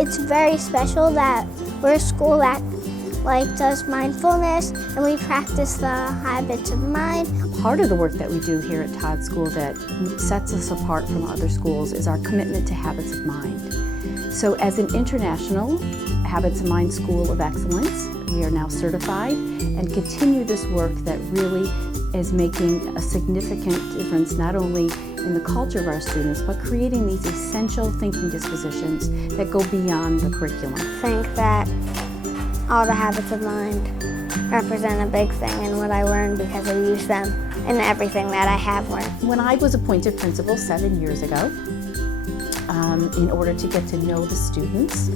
It's very special that we're a school that does mindfulness, and we practice the habits of mind. Part of the work that we do here at Todd School that sets us apart from other schools is our commitment to habits of mind. So as an international Habits of Mind School of Excellence, we are now certified and continue this work that really is making a significant difference not only in the culture of our students, but creating these essential thinking dispositions that go beyond the curriculum. I think that all the habits of mind represent a big thing in what I learned because I use them in everything that I have learned. When I was appointed principal 7 years ago, in order to get to know the students,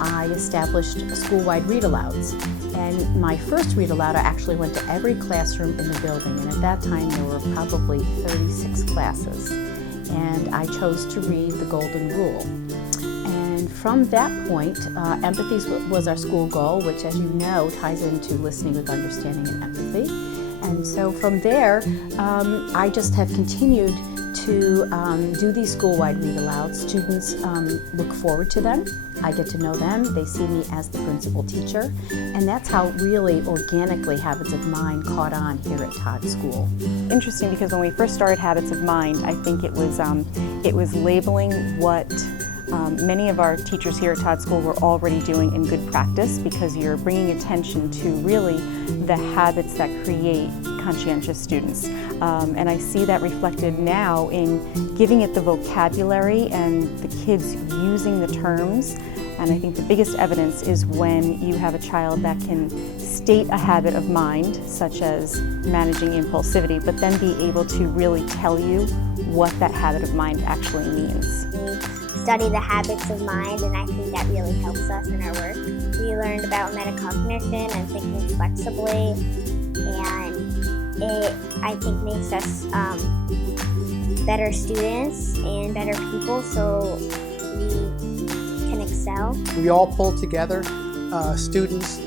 I established school-wide read-alouds. And my first read-aloud, I actually went to every classroom in the building, and at that time there were probably 36 classes. And I chose to read the Golden Rule. And from that point, empathy was our school goal, which, as you know, ties into listening with understanding and empathy. And so from there, I just have continued to do these school-wide read-alouds. Students look forward to them. I get to know them. They see me as the principal teacher. And that's how really organically Habits of Mind caught on here at Todd School. Interesting, because when we first started Habits of Mind, I think it was labeling what many of our teachers here at Todd School were already doing in good practice, because you're bringing attention to really the habits that create conscientious students. And I see that reflected now in giving it the vocabulary and the kids using the terms. And I think the biggest evidence is when you have a child that can state a habit of mind, such as managing impulsivity, but then be able to really tell you what that habit of mind actually means. We study the habits of mind, and I think that really helps us in our work. We learned about metacognition and thinking flexibly, and it, I think, makes us better students and better people, so we can excel. We all pull together, students,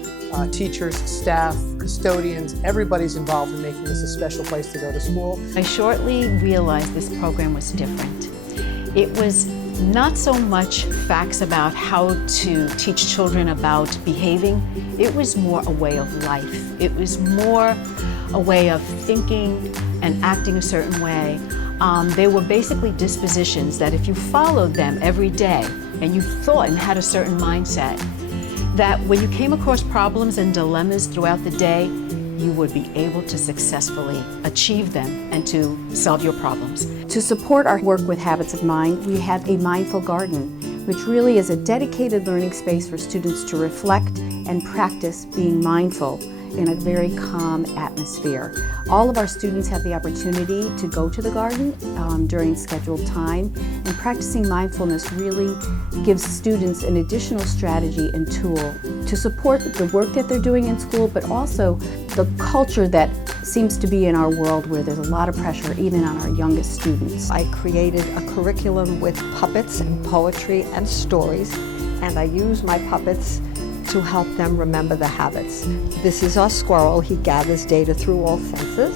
teachers, staff, custodians, everybody's involved in making this a special place to go to school. I shortly realized this program was different. It was not so much facts about how to teach children about behaving. It was more a way of life. It was more a way of thinking and acting a certain way. They were basically dispositions that if you followed them every day and you thought and had a certain mindset, that when you came across problems and dilemmas throughout the day, you would be able to successfully achieve them and to solve your problems. To support our work with Habits of Mind, we have a Mindful Garden, which really is a dedicated learning space for students to reflect and practice being mindful in a very calm atmosphere. All of our students have the opportunity to go to the garden during scheduled time, and practicing mindfulness really gives students an additional strategy and tool to support the work that they're doing in school, but also the culture that seems to be in our world where there's a lot of pressure even on our youngest students. I created a curriculum with puppets and poetry and stories, and I use my puppets to help them remember the habits. This is our squirrel. He gathers data through all senses.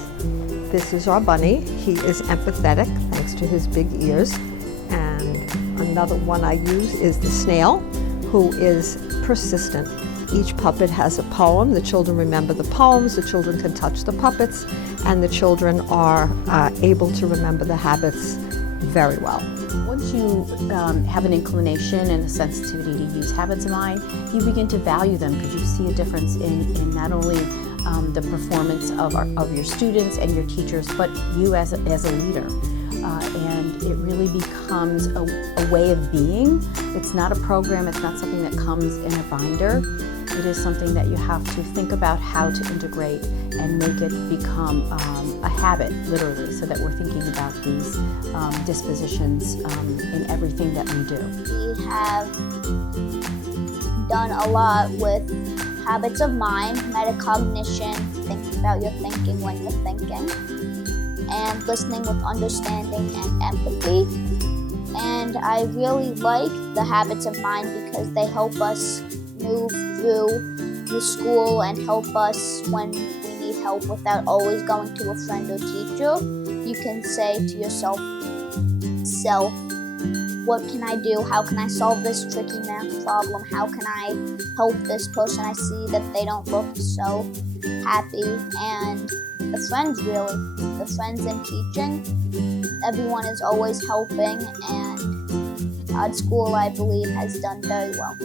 This is our bunny. He is empathetic thanks to his big ears. And another one I use is the snail, who is persistent. Each puppet has a poem. The children remember the poems, the children can touch the puppets, and the children are able to remember the habits very well. Once you have an inclination and a sensitivity to use Habits of Mind, you begin to value them because you see a difference in not only the performance of your students and your teachers, but you as a leader. And it really becomes a way of being. It's not a program, it's not something that comes in a binder. It is something that you have to think about how to integrate and make it become a habit, literally, so that we're thinking about these dispositions in everything that we do. We have done a lot with habits of mind, metacognition, thinking about your thinking when you're thinking, and listening with understanding and empathy. And I really like the habits of mind because they help us move through the school and help us when we need help without always going to a friend or teacher. You can say to yourself, what can I do? How can I solve this tricky math problem? How can I help this person? I see that they don't look so happy. And the friends, really, the friends in teaching, everyone is always helping, and Todd School, I believe, has done very well.